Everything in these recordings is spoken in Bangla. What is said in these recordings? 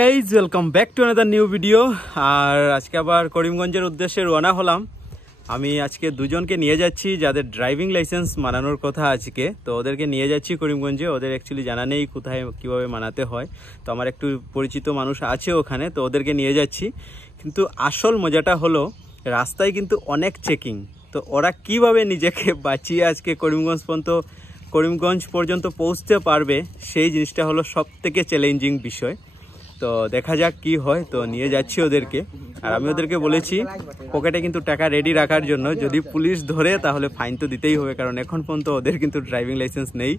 Guys welcome back to another new video. আর আজকে আবার করিমগঞ্জের উদ্দেশ্যে রওনা হলাম। আমি আজকে দুজনকে নিয়ে যাচ্ছি যাদের ড্রাইভিং লাইসেন্স মানানোর কথা আজকে, তো ওদেরকে নিয়ে যাচ্ছি করিমগঞ্জে। ওদের অ্যাকচুয়ালি জানা নেই কোথায় কিভাবে মানাতে হয়, তো আমার একটু পরিচিত মানুষ আছে ওখানে, তো ওদেরকে নিয়ে যাচ্ছি। কিন্তু আসল মজাটা হলো রাস্তায় কিন্তু অনেক চেকিং, তো ওরা কিভাবে নিজেকে বাঁচিয়ে আজকে করিমগঞ্জ পর্যন্ত পৌঁছতে পারবে, সেই জিনিসটা হলো সব থেকে চ্যালেঞ্জিং বিষয়। তো দেখা যাক কি হয়, তো নিয়ে যাচ্ছি ওদেরকে। আর আমি ওদেরকে বলেছি পকেটে কিন্তু টাকা রেডি রাখার জন্য, যদি পুলিশ ধরে তাহলে ফাইন তো দিতেই হবে, কারণ এখন পর্যন্ত ওদের কিন্তু ড্রাইভিং লাইসেন্স নেই।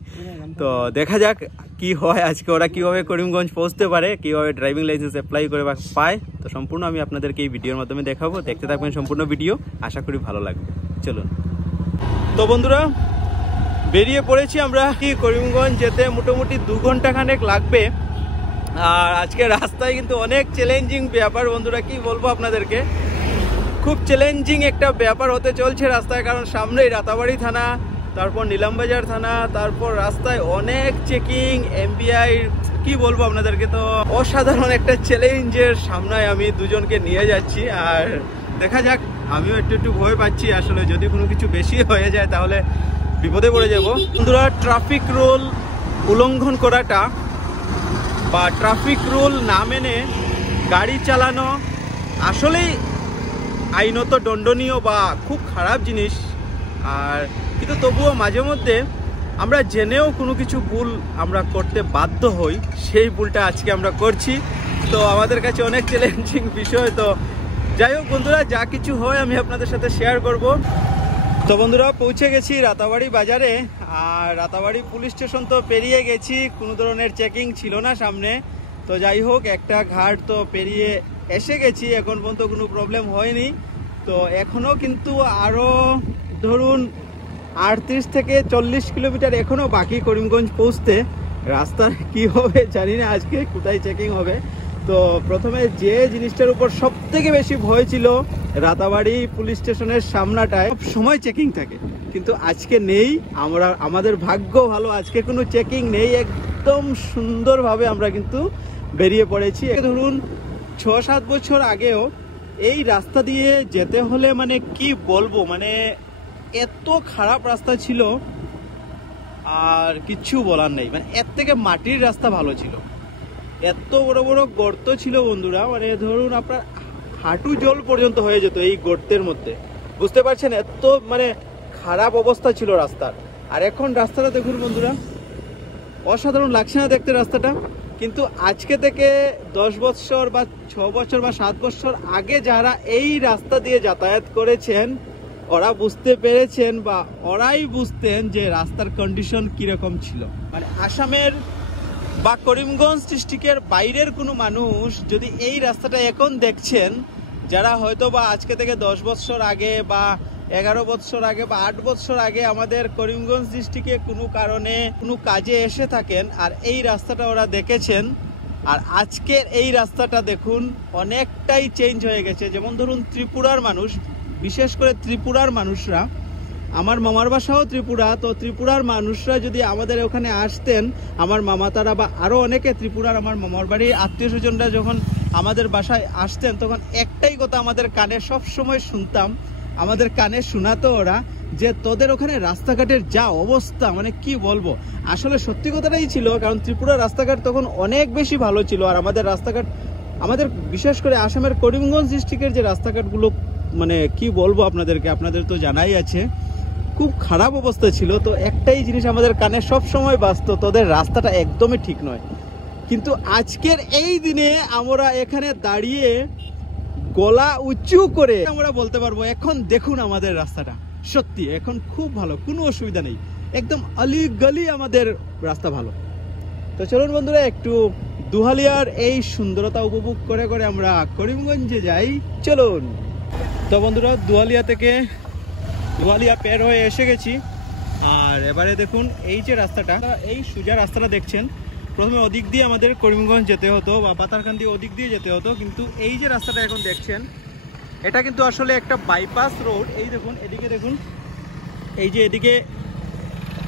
তো দেখা যাক কি হয় আজকে, ওরা কিভাবে করিমগঞ্জ পৌঁছতে পারে, কিভাবে ড্রাইভিং লাইসেন্স অ্যাপ্লাই করে বা পায়। তো সম্পূর্ণ আমি আপনাদেরকে এই ভিডিওর মাধ্যমে দেখাবো, দেখতে থাকবেন সম্পূর্ণ ভিডিও, আশা করি ভালো লাগবে। চলুন। তো বন্ধুরা বেরিয়ে পড়েছি আমরা। কি করিমগঞ্জ যেতে মোটামুটি 2 ঘন্টা খানেক লাগবে। আর আজকে রাস্তায় কিন্তু অনেক চ্যালেঞ্জিং ব্যাপার বন্ধুরা, কি বলবো আপনাদেরকে, খুব চ্যালেঞ্জিং একটা ব্যাপার হতে চলছে রাস্তায়। কারণ সামনেই রাতাবাড়ি থানা, তারপর নিলামবাজার থানা, তারপর রাস্তায় অনেক চেকিং, এমবিআই, কি বলবো আপনাদেরকে। তো অসাধারণ একটা চ্যালেঞ্জের সামনে আমি দুজনকে নিয়ে যাচ্ছি। আর দেখা যাক, আমিও একটু ভয় পাচ্ছি আসলে, যদি কোনো কিছু বেশি হয়ে যায় তাহলে বিপদে পড়ে যাব বন্ধুরা। ট্রাফিক রুল উল্লঙ্ঘন করাটা বা ট্রাফিক রুল না মেনে গাড়ি চালানো আসলেই আইনত দণ্ডনীয় বা খুব খারাপ জিনিস। আর কিন্তু তবুও মাঝে মধ্যে আমরা জেনেও কোনো কিছু ভুল আমরা করতে বাধ্য হই, সেই ভুলটা আজকে আমরা করছি। তো আমাদের কাছে অনেক চ্যালেঞ্জিং বিষয়। তো যাই হোক বন্ধুরা, যা কিছু হয় আমি আপনাদের সাথে শেয়ার করব। তো বন্ধুরা পৌঁছে গেছি রাতাবাড়ি বাজারে। আর রাতাবাড়ি পুলিশ স্টেশন তো পেরিয়ে গেছি, কোনো ধরনের চেকিং ছিল না সামনে। তো যাই হোক, একটা ঘাট তো পেরিয়ে এসে গেছি, এখন পর্যন্ত কোনো প্রবলেম হয়নি। তো এখনও কিন্তু আরও ধরুন 38 থেকে 40 কিলোমিটার এখনও বাকি করিমগঞ্জ পৌঁছতে। রাস্তা কি হবে জানি না, আজকে কোথায় চেকিং হবে। তো প্রথমে যে জিনিসটার উপর সব থেকে বেশি ভয় ছিল, রাতাবাড়ি পুলিশ স্টেশনের সামনাটায় সব সময় চেকিং থাকে, কিন্তু আজকে নেই। আমাদের ভাগ্য ভালো, আজকে কোনো চেকিং নেই, একদম সুন্দরভাবে আমরা কিন্তু বেরিয়ে পড়েছি। ধরুন 6-7 বছর আগেও এই রাস্তা দিয়ে যেতে হলে মানে কি বলবো, মানে এত খারাপ রাস্তা ছিল আর কিচ্ছু বলার নেই। মানে এর থেকে মাটির রাস্তা ভালো ছিল। এত বড় বড় গর্ত ছিল বন্ধুরা, মানে ধরুন আপনার হাঁটু জল পর্যন্ত হয়ে যেত এই গর্তের মধ্যে, বুঝতে পারছেন, এত মানে খারাপ অবস্থা ছিল রাস্তার। আর এখন রাস্তাটা দেখুন বন্ধুরা, অসাধারণ লাগছে না দেখতে রাস্তাটা। কিন্তু আজকে থেকে 10 বছর বা 6 বছর বা 7 বছর আগে যারা এই রাস্তা দিয়ে যাতায়াত করেছেন, ওরা বুঝতে পেরেছেন বা ওরাই বুঝতেন যে রাস্তার কন্ডিশন কিরকম ছিল। মানে আসামের বা করিমগঞ্জ ডিস্ট্রিক্টের বাইরের কোনো মানুষ যদি এই রাস্তাটা এখন দেখছেন, যারা হয়তো বা আজকে থেকে 10 বছর আগে বা 11 বছর আগে বা 8 বছর আগে আমাদের করিমগঞ্জ ডিস্ট্রিক্টে কোনো কারণে কোনো কাজে এসে থাকেন, আর এই রাস্তাটা ওরা দেখেছেন, আর আজকের এই রাস্তাটা দেখুন অনেকটাই চেঞ্জ হয়ে গেছে। যেমন ধরুন ত্রিপুরার মানুষ, বিশেষ করে ত্রিপুরার মানুষরা, আমার মামার বাসাও ত্রিপুরা, তো ত্রিপুরার মানুষরা যদি আমাদের ওখানে আসতেন, আমার মামা তারা বা আরও অনেকে ত্রিপুরার আমার মামার বাড়ির আত্মীয় স্বজনরা যখন আমাদের বাসায় আসতেন, তখন একটাই কথা আমাদের কানে সব সময় শুনতাম, আমাদের কানে শোনাতো ওরা, যে তোদের ওখানে রাস্তাঘাটের যা অবস্থা, মানে কি বলবো। আসলে সত্যি কথাটাই ছিল, কারণ ত্রিপুরার রাস্তাঘাট তখন অনেক বেশি ভালো ছিল। আর আমাদের রাস্তাঘাট, আমাদের বিশেষ করে আসামের করিমগঞ্জ ডিস্ট্রিক্টের যে রাস্তাঘাটগুলো, মানে কি বলবো আপনাদেরকে, আপনাদের তো জানাই আছে, খুব খারাপ অবস্থা ছিল। তো একটাই জিনিস আমাদের কানে সব সময় বাজতো, তোদের রাস্তাটা একদমই ঠিক নয়। কিন্তু আজকের এই দিনে আমরা এখানে দাঁড়িয়ে গলা উঁচু করে আমরা বলতে পারবো, এখন দেখুন আমাদের রাস্তাটা সত্যি এখন খুব ভালো, কোনো অসুবিধা নেই, একদম অলি গলি আমাদের রাস্তা ভালো। তো চলুন বন্ধুরা, একটু দুহালিয়ার এই সুন্দরতা উপভোগ করে করে আমরা করিমগঞ্জে যাই, চলুন। তো বন্ধুরা দুহালিয়া পের হয়ে এসে গেছি। আর এবারে দেখুন এই যে রাস্তাটা, এই সোজা রাস্তাটা দেখছেন, প্রথমে ওদিক দিয়ে আমাদের করিমগঞ্জ যেতে হতো বা পাতারকান্দি ওদিক দিয়ে যেতে হতো, কিন্তু এই যে রাস্তাটা এখন দেখছেন, এটা কিন্তু আসলে একটা বাইপাস রোড। এই দেখুন, এদিকে দেখুন, এই যে এদিকে,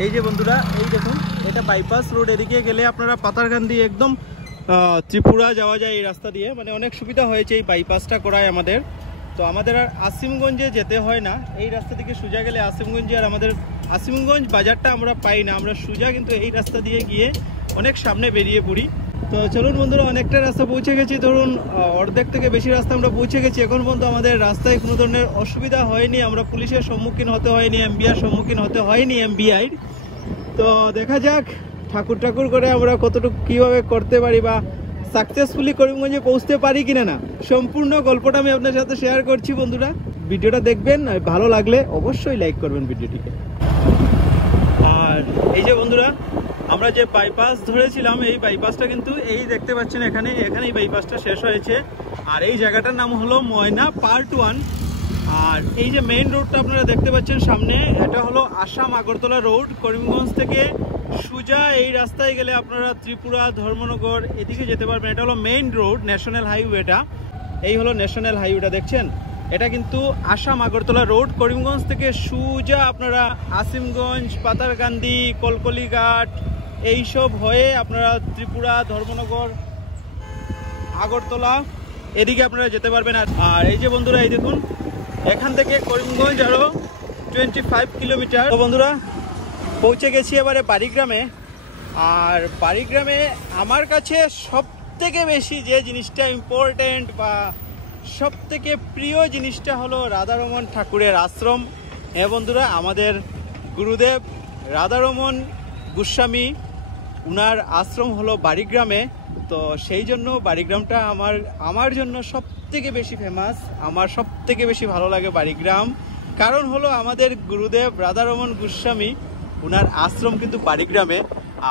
এই যে বন্ধুরা এই দেখুন, এটা বাইপাস রোড। এদিকে গেলে আপনারা পাতারকান্দি একদম ত্রিপুরা যাওয়া যায় এই রাস্তা দিয়ে, মানে অনেক সুবিধা হয়েছে এই বাইপাসটা করায় আমাদের। তো আমাদের আর আসিমগঞ্জে যেতে হয় না, এই রাস্তা থেকে সোজা গেলে আসিমগঞ্জে আর আমাদের আসিমগঞ্জ বাজারটা আমরা পাই না, আমরা সোজা কিন্তু এই রাস্তা দিয়ে গিয়ে অনেক সামনে বেরিয়ে পড়ি। তো চলুন বন্ধুরা, অনেকটা রাস্তা পৌঁছে গেছি, ধরুন অর্ধেক থেকে বেশি রাস্তা আমরা পৌঁছে গেছি। এখন পর্যন্ত আমাদের রাস্তায় কোনো ধরনের অসুবিধা হয়নি, আমরা পুলিশের সম্মুখীন হতে হয়নি, এমবিআর সম্মুখীন হতে হয়নি, এমবিআই। তো দেখা যাক ঠাকুর করে আমরা কতটুকু কীভাবে করতে পারি বা সাকসেসফুলি করিমগঞ্জে পৌঁছতে পারি কিনা না, সম্পূর্ণ গল্পটা আমি আপনার সাথে শেয়ার করছি। বন্ধুরা ভিডিওটা দেখবেন, আর ভালো লাগলে অবশ্যই লাইক করবেন ভিডিওটিকে। আর এই যে বন্ধুরা, আমরা যে বাইপাস ধরেছিলাম এই বাইপাসটা কিন্তু এই দেখতে পাচ্ছেন এখানেই বাইপাসটা শেষ হয়েছে। আর এই জায়গাটার নাম হলো ময়না পার্ট 1। আর এই যে মেইন রোডটা আপনারা দেখতে পাচ্ছেন সামনে, এটা হলো আসাম আগরতলা রোড। করিমগঞ্জ থেকে সোজা এই রাস্তায় গেলে আপনারা ত্রিপুরা, ধর্মনগর এদিকে যেতে পারবেন। এটা হলো মেইন রোড, ন্যাশনাল হাইওয়েটা। এই হলো ন্যাশনাল হাইওয়েটা দেখছেন, এটা কিন্তু আসাম আগরতলা রোড। করিমগঞ্জ থেকে সোজা আপনারা আসিমগঞ্জ, পাতারকান্দি, কলকলিঘাট এইসব হয়ে আপনারা ত্রিপুরা, ধর্মনগর, আগরতলা এদিকে আপনারা যেতে পারবেন। আর এই যে বন্ধুরা, এই দেখুন এখান থেকে করিমগঞ্জ আরও 25 কিলোমিটার। তো বন্ধুরা পৌঁছে গেছি এবারে বাড়িগ্রামে। আর বাড়িগ্রামে আমার কাছে সব থেকে বেশি যে জিনিসটা ইম্পর্টেন্ট বা সব থেকে প্রিয় জিনিসটা হলো রাধারমন ঠাকুরের আশ্রম। হ্যাঁ বন্ধুরা, আমাদের গুরুদেব রাধারমন গোস্বামী, উনার আশ্রম হলো বাড়িগ্রামে। তো সেই জন্য বাড়িগ্রামটা আমার জন্য সব থেকে বেশি ফেমাস, আমার সব থেকে বেশি ভালো লাগে বাড়িগ্রাম। কারণ হলো আমাদের গুরুদেব রাধারমন গোস্বামী, উনার আশ্রম কিন্তু বাড়িগ্রামে।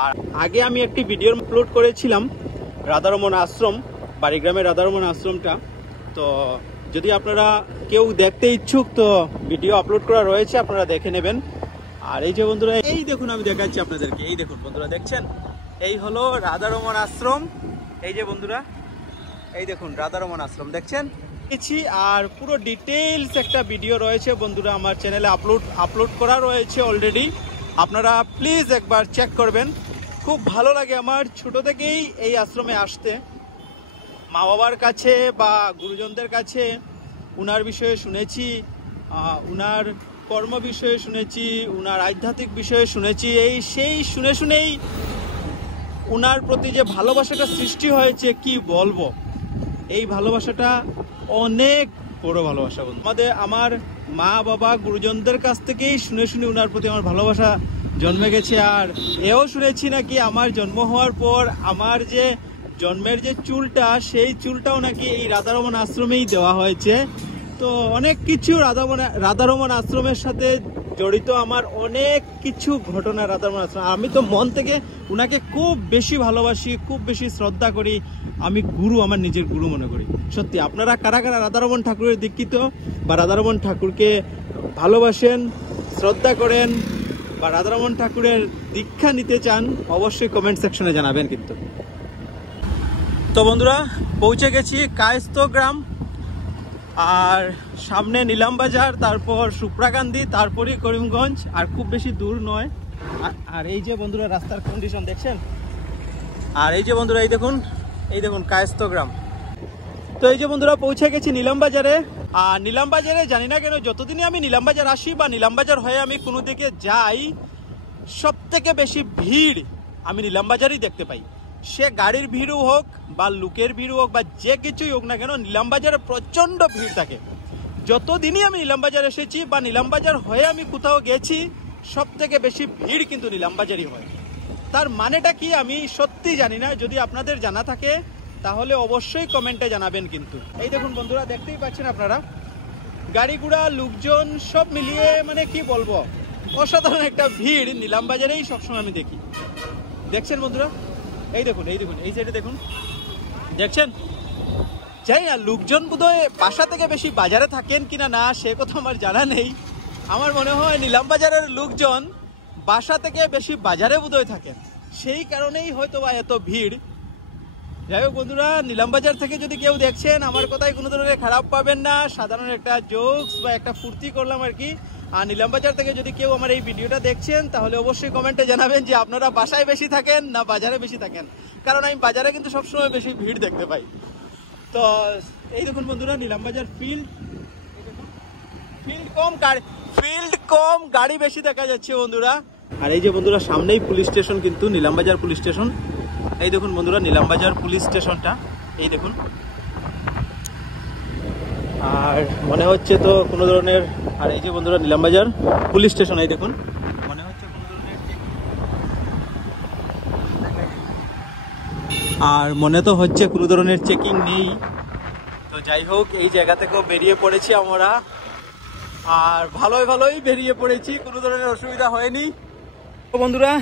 আর আগে আমি একটি ভিডিও আপলোড করেছিলাম রাধারমন আশ্রম, বাড়িগ্রামের রাধারমন আশ্রমটা। তো যদি আপনারা কেউ দেখতে ইচ্ছুক তো ভিডিও আপলোড করা রয়েছে, আপনারা দেখে নেবেন। আর এই যে বন্ধুরা, এই দেখুন আমি দেখাচ্ছি আপনাদেরকে, এই দেখুন বন্ধুরা দেখছেন, এই হলো রাধারমন আশ্রম। এই যে বন্ধুরা, এই দেখুন রাধারমন আশ্রম দেখছেন। আর পুরো ডিটেইলস একটা ভিডিও রয়েছে বন্ধুরা আমার চ্যানেলে আপলোড করা রয়েছে অলরেডি, আপনারা প্লিজ একবার চেক করবেন। খুব ভালো লাগে আমার ছোট থেকেই এই আশ্রমে আসতে, মা বাবার কাছে বা গুরুজনদের কাছে উনার বিষয়ে শুনেছি, উনার কর্ম বিষয়ে শুনেছি, উনার আধ্যাত্মিক বিষয়ে শুনেছি। সেই শুনেই উনার প্রতি যে ভালোবাসাটা সৃষ্টি হয়েছে কি বলবো, এই ভালোবাসাটা অনেক বড় ভালোবাসা বন্ধু। আমার মা বাবা গুরুজনদের কাছ থেকেই শুনে উনার প্রতি আমার ভালোবাসা জন্মে গেছে। আর এও শুনেছি নাকি আমার জন্ম হওয়ার পর আমার যে জন্মের যে চুলটা, সেই চুলটাও নাকি এই রাধারমন আশ্রমেই দেওয়া হয়েছে। তো অনেক কিছু রাধারমন আশ্রমের সাথে জড়িত আমার অনেক কিছু ঘটনা রাধারমন আশ্রম। আমি তো মন থেকে উনাকে খুব বেশি ভালোবাসি, খুব বেশি শ্রদ্ধা করি। আমি আমার নিজের গুরু মনে করি। সত্যি আপনারা কারা কারা রাধারমন ঠাকুরের দীক্ষিত বা রাধারমন ঠাকুরকে ভালোবাসেন, শ্রদ্ধা করেন বা রাধারমন ঠাকুরের দীক্ষা নিতে চান, অবশ্যই কমেন্ট সেকশনে জানাবেন কিন্তু। তো বন্ধুরা পৌঁছে গেছি কায়স্থ গ্রাম, আর সামনে নিলামবাজার, তারপর সুপ্রাকান্দি, তারপরই করিমগঞ্জ, আর খুব বেশি দূর নয়। আর এই যে বন্ধুরা রাস্তার কন্ডিশন দেখছেন, আর এই যে বন্ধুরা এই দেখুন কায়স্থ গ্রাম। তো এই যে বন্ধুরা পৌঁছে গেছি নিলামবাজারে। আর নিলামবাজারে জানি না কেন যতদিনই আমি নিলামবাজার আসি বা নিলামবাজার হয়ে আমি কোনো দিকে যাই, সব থেকে বেশি ভিড় আমি নিলামবাজারই দেখতে পাই। সে গাড়ির ভিড়ও হোক বা লোকের ভিড় হোক বা যে কিছুই হোক না কেন, নিলামবাজারে প্রচণ্ড ভিড় থাকে। যতদিনই আমি নিলামবাজার এসেছি বা নিলামবাজার হয়ে আমি কোথাও গেছি, সব থেকে বেশি ভিড় কিন্তু নিলামবাজারই হয়। তার মানেটা কি আমি সত্যি জানি না, যদি আপনাদের জানা থাকে তাহলে অবশ্যই কমেন্টে জানাবেন কিন্তু। এই দেখুন বন্ধুরা দেখতেই পাচ্ছেন আপনারা, গাড়ি ঘোড়া, লোকজন সব মিলিয়ে মানে কি বলবো, অসাধারণ একটা ভিড় নিলামবাজারেই সবসময় আমি দেখি। দেখছেন বন্ধুরা, এই দেখুন এই সাইডে দেখুন, দেখছেন। জানি না লোকজন বোধহয় বাসা থেকে বেশি বাজারে থাকেন কিনা না, সে কথা আমার জানা নেই। আমার মনে হয় নিলামবাজারের লোকজন বাসা থেকে বেশি বাজারে বোধহয় থাকেন, সেই কারণেই হয়তো বা এত ভিড়। যাই হোক বন্ধুরা, নিলামবাজার থেকে যদি কেউ দেখছেন, আমার কথায় কোনো ধরনের খারাপ পাবেন না, সাধারণ একটা জোকস বা একটা ফুর্তি করলাম আর কি। আর নিলামবাজার থেকে যদি কেউ আমার এই ভিডিওটা দেখছেন তাহলে অবশ্যই কমেন্টে জানাবেন যে আপনারা বাসায় বেশি থাকেন না বাজারে বেশি থাকেন, কারণ আমি বাজারে কিন্তু সবসময় বেশি ভিড় দেখতে পাই। তো এই দেখুন বন্ধুরা নিলামবাজার ফিল্ড কম গাড়ি বেশি দেখা যাচ্ছে বন্ধুরা। আর এই যে বন্ধুরা সামনেই পুলিশ স্টেশন, কিন্তু নিলামবাজার পুলিশ স্টেশন। এই দেখুন বন্ধুরা নিলামবাজার পুলিশ স্টেশনটা, এই দেখুন। আর মনে হচ্ছে তো কোনো ধরনের, আর এই যে বন্ধুরা নিলামবাজার পুলিশ স্টেশন, এই দেখুন মনে হচ্ছে কোনো ধরনের, আর মনে তো হচ্ছে কোনো ধরনের চেকিং নেই। তো যাই হোক, এই জায়গা থেকেও বেরিয়ে পড়েছি আমরা, আর ভালোই বেরিয়ে পড়েছি, কোনো ধরনের অসুবিধা হয়নি। তো বন্ধুরা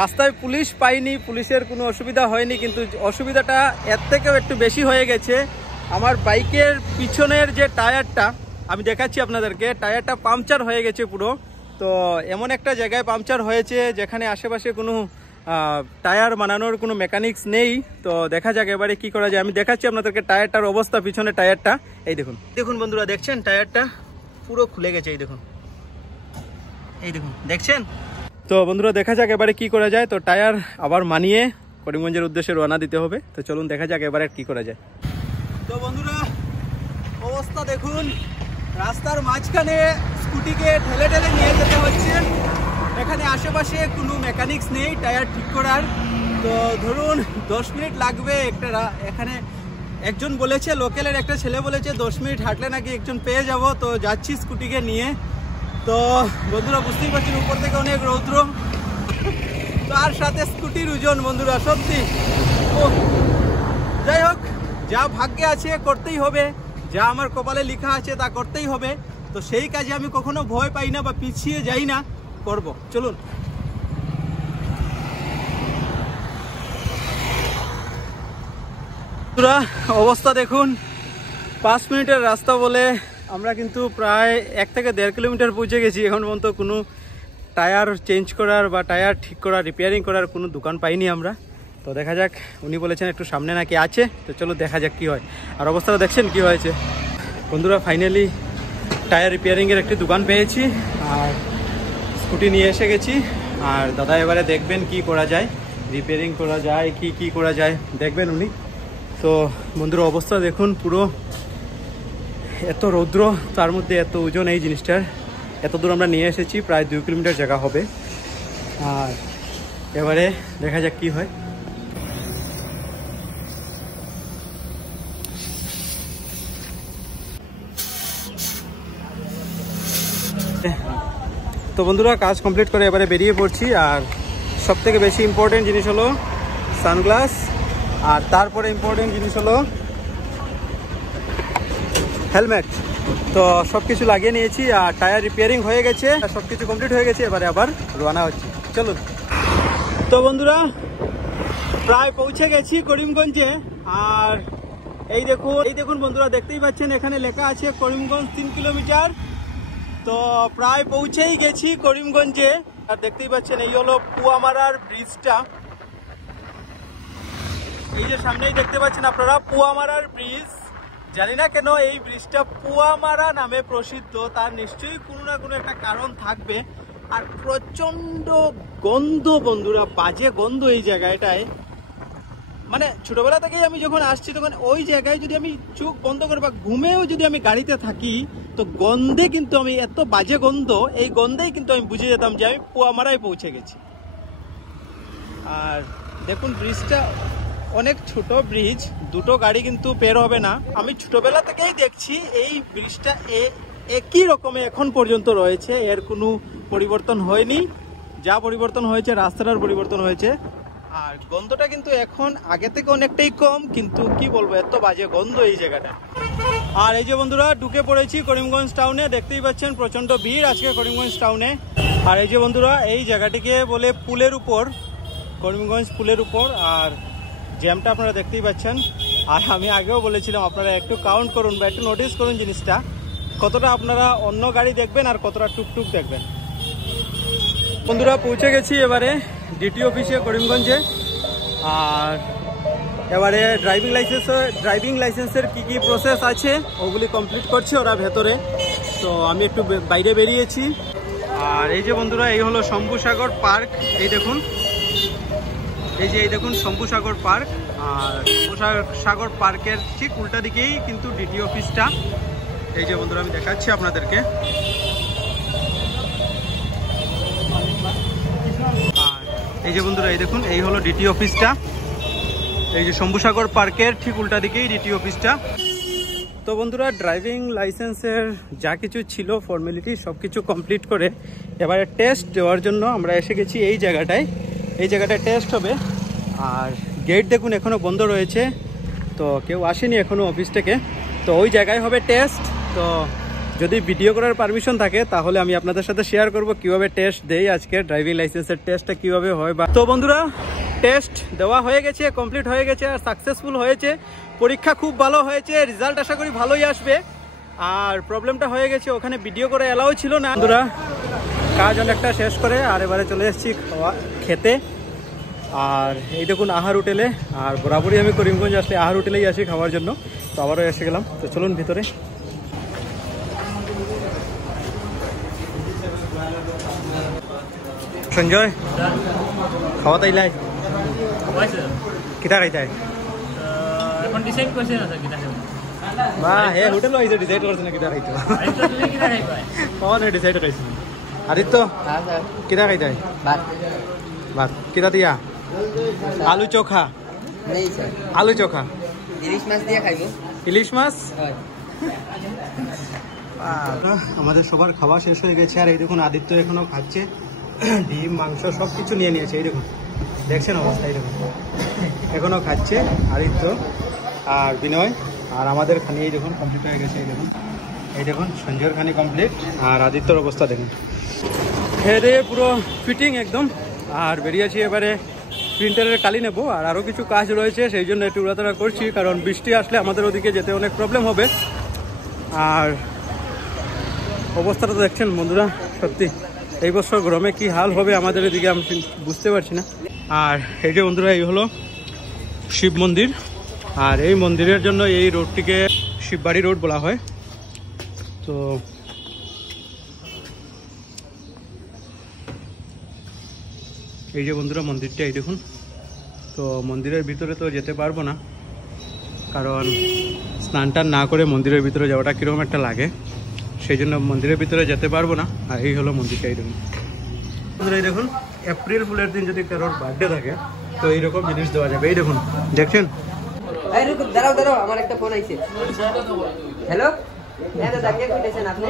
রাস্তায় পুলিশ পাইনি, পুলিশের কোনো অসুবিধা হয়নি, কিন্তু অসুবিধাটা এর থেকেও একটু বেশি হয়ে গেছে। আমার বাইকের পিছনের যে টায়ারটা আমি দেখাচ্ছি আপনাদেরকে, টায়ারটা পাংচার হয়ে গেছে পুরো। তো এমন একটা জায়গায় পাংচার হয়েছে যেখানে আশেপাশে কোনো টায়ার বানানোর কোনো মেকানিক্স নেই। তো দেখা যাক এবারে কি করা যায়। আমি দেখাচ্ছি আপনাদেরকে টায়ারটার অবস্থা, পিছনে টায়ারটা এই দেখুন। দেখুন বন্ধুরা দেখছেন টায়ারটা পুরো খুলে গেছে, এই দেখুন, এই দেখুন দেখছেন। তো বন্ধুরা দেখা যাক এবারে কি করা যায়। তো টায়ার আবার মানিয়ে করিমগঞ্জের উদ্দেশ্যে রওনা দিতে হবে। তো চলুন দেখা যাক এবারে কি করা যায়। তো বন্ধুরা অবস্থা দেখুন, রাস্তার মাঝখানে স্কুটিকে ঠেলে ঠেলে নিয়ে যেতে হচ্ছে। এখানে আশেপাশে কোনো মেকানিক্স নেই টায়ার ঠিক করার। তো ধরুন 10 মিনিট লাগবে একটা, এখানে একজন বলেছে, লোকালের একটা ছেলে বলেছে 10 মিনিট হাঁটলে নাকি একজন পেয়ে যাব। তো যাচ্ছি স্কুটিকে নিয়ে। তো বন্ধুরা বুঝতেই পারছেন উপর থেকে অনেক রৌদ্র, তার সাথে স্কুটির ওজন বন্ধুরা সত্যি। যাই হোক, যা ভাগ্যে আছে করতেই হবে, যা আমার কপালে লেখা আছে তা করতেই হবে। তো সেই কাজে আমি কখনো ভয় পাই না বা পিছিয়ে যাই না, করব। চলুন। বন্ধুরা অবস্থা দেখুন, 5 মিনিটের রাস্তা বলে আমরা কিন্তু প্রায় 1 থেকে 1.5 কিলোমিটার পৌঁছে গেছি। এখন পর্যন্ত কোনো টায়ার চেঞ্জ করার বা টায়ার ঠিক করার, রিপেয়ারিং করার কোনো দোকান পাইনি আমরা। তো দেখা যাক, উনি বলেছেন একটু সামনে নাকি আছে। তো চলো দেখা যাক কি হয়। আর অবস্থাটা দেখছেন কি হয়েছে বন্ধুরা। ফাইনালি টায়ার রিপেয়ারিংয়ের একটি দোকান পেয়েছি আর স্কুটি নিয়ে এসে গেছি। আর দাদা এবারে দেখবেন কি করা যায়, রিপেয়ারিং করা যায় কি করা যায় দেখবেন উনি। তো বন্ধুরা অবস্থা দেখুন, পুরো এত রৌদ্র, তার মধ্যে এত ওজন এই জিনিসটার। এত দূর আমরা নিয়ে এসেছি, প্রায় 2 কিলোমিটার জায়গা হবে। আর এবারে দেখা যাক কি হয়। তো বন্ধুরা কাজ কমপ্লিট করে এবারে বেরিয়ে পড়ছি। আর সব থেকে বেশি ইম্পর্টেন্ট জিনিস হলো সানগ্লাস, আর তারপরে ইম্পর্টেন্ট জিনিস হলো হেলমেট। তো সব কিছু লাগিয়ে নিয়েছি আর টায়ার রিপেয়ারিং হয়ে গেছে, সব কিছু কমপ্লিট হয়ে গেছে। এবারে আবার রওনা হচ্ছে, চলুন। তো বন্ধুরা প্রায় পৌঁছে গেছি করিমগঞ্জে। আর এই দেখুন বন্ধুরা দেখতেই পাচ্ছেন এখানে লেখা আছে করিমগঞ্জ 3 কিলোমিটার। তো প্রায় পৌঁছেই গেছি করিমগঞ্জে। আর দেখতেই পাচ্ছেন এই হলো পুয়ামারার ব্রিজটা, এই যে সামনেই দেখতে পাচ্ছেন আপনারা পুয়ামারার ব্রিজ। জানি না কেন এই ব্রিজটা পুয়ামারা নামে প্রসিদ্ধ, তার নিশ্চয়ই কোনো না কোনো একটা কারণ থাকবে। আর প্রচন্ড গন্ধ বন্ধুরা, বাজে গন্ধ এই জায়গাটায়। মানে ছোটবেলা থেকেই আমি যখন আসছি তখন ওই জায়গায় যদি আমি চোখ বন্ধ করে বা ঘুমেও যদি আমি গাড়িতে থাকি, তো গন্ধে কিন্তু আমি, এত বাজে গন্ধ, এই গন্ধেই কিন্তু আমি বুঝে যেতাম যে আমি পুয়ামারায় পৌঁছে গেছি। আর দেখুন ব্রিজটা অনেক ছোট ব্রিজ, দুটো গাড়ি কিন্তু পের হবে না। আমি ছোটবেলা থেকেই দেখছি এই ব্রিজটা একই রকমে এখন পর্যন্ত রয়েছে, এর কোনো পরিবর্তন হয়নি। যা পরিবর্তন হয়েছে রাস্তাটার পরিবর্তন হয়েছে। আর গন্ধটা কিন্তু এখন আগে থেকে অনেকটাই কম, কিন্তু কি বলবো এত বাজে গন্ধ এই জায়গাটা। আর এই যে বন্ধুরা ঢুকে পড়েছি করিমগঞ্জ টাউনে, দেখতেই পাচ্ছেন প্রচন্ড ভিড় আজকে করিমগঞ্জ টাউনে। আর এই যে বন্ধুরা এই জায়গাটিকে বলে পুলের উপর, করিমগঞ্জ পুলের উপর। আর জ্যামটা আপনারা দেখতেই পাচ্ছেন। আর আমি আগেও বলেছিলাম আপনারা একটু কাউন্ট করুন বা একটু নোটিস করুন জিনিসটা, কতটা আপনারা অন্য গাড়ি দেখবেন আর কতটা টুকটুক দেখবেন। বন্ধুরা পৌঁছে গেছি এবারে ডিটি অফিসে করিমগঞ্জে। আর এবারে ড্রাইভিং লাইসেন্সের কি কি প্রসেস আছে ওগুলি কমপ্লিট করছে ওরা ভেতরে। তো তো আমি একটু বাইরে বেরিয়েছি। আর এই যে বন্ধুরা, এই হলো শম্ভুসাগর পার্ক। এই দেখুন, এই দেখুন শম্ভুসাগর পার্ক। আর শম্ভুসাগর পার্কের ঠিক উল্টা দিকেই কিন্তু ডিটি অফিসটা। এই যে বন্ধুরা, আমি দেখাচ্ছি আপনাদেরকে। আর এই যে বন্ধুরা, এই দেখুন, এই হলো ডিটি অফিসটা। এই যে শম্ভুসাগর পার্কের ঠিক উল্টা দিকেই ডিটি অফিসটা। তো বন্ধুরা, ড্রাইভিং লাইসেন্সের যা কিছু ছিল ফর্মালিটি সব কিছু কমপ্লিট করে এবারে টেস্ট দেওয়ার জন্য আমরা এসে গেছি এই জায়গাটায়। এই জায়গাটায় টেস্ট হবে। আর গেট দেখুন এখনও বন্ধ রয়েছে, তো কেউ আসেনি এখনও অফিস থেকে। তো ওই জায়গায় হবে টেস্ট। তো যদি ভিডিও করার পারমিশন থাকে তাহলে আমি আপনাদের সাথে শেয়ার করব কিভাবে টেস্ট দেই আজকে, ড্রাইভিং লাইসেন্সের টেস্টটা কিভাবে হয়। তো বন্ধুরা, টেস্ট দেওয়া হয়ে গেছে, কমপ্লিট হয়ে গেছে আর সাকসেসফুল হয়েছে। পরীক্ষা খুব ভালো হয়েছে, রেজাল্ট আশা করি ভালোই আসবে। আর প্রবলেমটা হয়ে গেছে, ওখানে ভিডিও করে এলাও ছিল না। বন্ধুরা, কাজ অনেকটা শেষ করে আর এবারে চলে এসেছি খেতে। আর এই দেখুন আহার হোটেলে। আর বরাবরই আমি করিমগঞ্জ আসলে আহার হোটেলেই আসি খাওয়ার জন্য। তো আবারও এসে গেলাম। তো চলুন ভিতরে। সঞ্জয়, খাওয়া তাইলাই কিতা খাইতাই? এখন ডিসাইড করছেন না স্যার কিটা খাবেন? বা হে হোটেল আইছে ডিসাইড করছ না কিতা খাইতো? আইতো তুমি কিটা খাইবা? কোন ডিসাইড করছ? আদিত্য, হ্যাঁ স্যার। কিতা খাইতাই? ভাত। ভাত কিতা দিয়া? আলু চোখা? নেই স্যার। আলু চোখা ইলিশ মাছ দিয়ে খাইবো। ইলিশ মাছ? হয়। আমাদের সবার খাওয়া শেষ হয়ে গেছে। আর এই দেখুন আদিত্য এখনো খাচ্ছে। ডিম মাংস সব কিছু নিয়ে নিয়েছে। এই দেখুন, দেখছেন অবস্থা? এই দেখুন এখনো খাচ্ছে আদিত্য আর বিনয়। আর আমাদের খানি এই দেখুন কমপ্লিট হয়ে গেছে। এই দেখুন সঞ্জয়ের খানি কমপ্লিট। আর আদিত্যর অবস্থা দেখুন, খেয়ে পুরো ফিটিং একদম। আর বেরিয়েছি এবারে প্রিন্টারের কালি নেবো। আর আরও কিছু কাজ রয়েছে, সেই জন্য একটু উড়াতাড়া করছি, কারণ বৃষ্টি আসলে আমাদের ওদিকে যেতে অনেক প্রবলেম হবে। আর অবস্থাটা তো দেখছেন বন্ধুরা, সত্যি এই বছর গরমে কি হাল হবে আমাদের এদিকে আমি বুঝতে পারছি না। আর এই যে বন্ধুরা, এই হলো শিব মন্দির। আর এই মন্দিরের জন্য এই রোডটিকে শিববাড়ি রোড বলা হয়। তো এই যে বন্ধুরা মন্দিরটা, এই দেখুন। তো মন্দিরের ভিতরে তো যেতে পারবো না, কারণ স্নান টান না করে মন্দিরের ভিতরে যাওয়াটা কীরকম একটা লাগে, সেই জন্য মন্দিরের ভিতরে যেতে পারবো না। আর এই হলো মন্দিরটা। এই দেখুন বন্ধুরা, এই দেখুন এপ্রিল ফুলের দিন যদি কারোর বার্থডে থাকে তো এইরকম জিনিস দেওয়া যাবে। এই দেখুন, দেখছেন? দাঁড়াও, আমার একটা ফোন আইছে। হ্যালো, হ্যাঁ দাদা, কে কইতেছেন আপনি?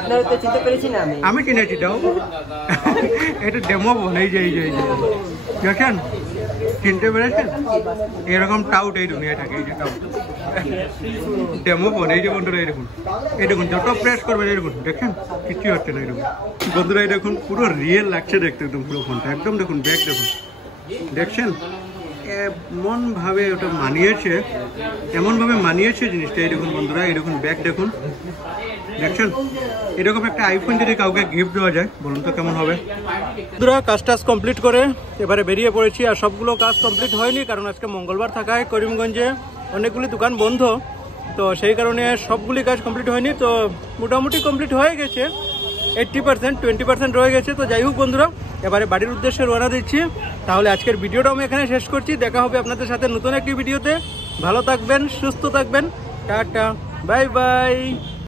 আপনার তো চিনতে পেরেছি না আমি। আমি চিনেছি, এটাও এটা ডেমো ফোন। এই যে দেখেন, চিনতে পেরেছেন? এরকম টাউট এই দুনিয়াটাকে, এই যে টাউট ডেমো ফোন। এই যে বন্ধুরা, এই দেখুন যত প্রেস করবেন এই দেখুন, দেখছেন কিছুই হচ্ছে না। এরকম বন্ধুরা, এই দেখুন পুরো রিয়েল লাগছে দেখতে, একদম পুরো ফোনটা একদম। দেখুন ব্যাগ দেখুন, দেখছেন? এমনভাবে ওটা মানিয়েছে, এমনভাবে মানিয়েছে জিনিসটা। এই দেখুন বন্ধুরা, এই দেখুন ব্যাগ দেখুন, দেখছেন? এরকম একটা আইফোন যদি কাউকে গিফট দেওয়া যায়, বলুন তো কেমন হবে? বন্ধুরা, কাজ টাজ কমপ্লিট করে এবারে বেরিয়ে পড়েছি। আর সবগুলো কাজ কমপ্লিট হয়নি, কারণ আজকে মঙ্গলবার থাকায় করিমগঞ্জে অনেকগুলি দোকান বন্ধ। তো সেই কারণে সবগুলি কাজ কমপ্লিট হয়নি। তো মোটামুটি কমপ্লিট হয়ে গেছে, 80%, 20% রয়ে গেছে। তো যাই হোক বন্ধুরা, এবারে বাড়ির উদ্দেশ্যে রওনা দিচ্ছি। তাহলে আজকের ভিডিওটা আমি এখানে শেষ করছি। দেখা হবে আপনাদের সাথে নতুন একটি ভিডিওতে। ভালো থাকবেন, সুস্থ থাকবেন। Tata, bye bye.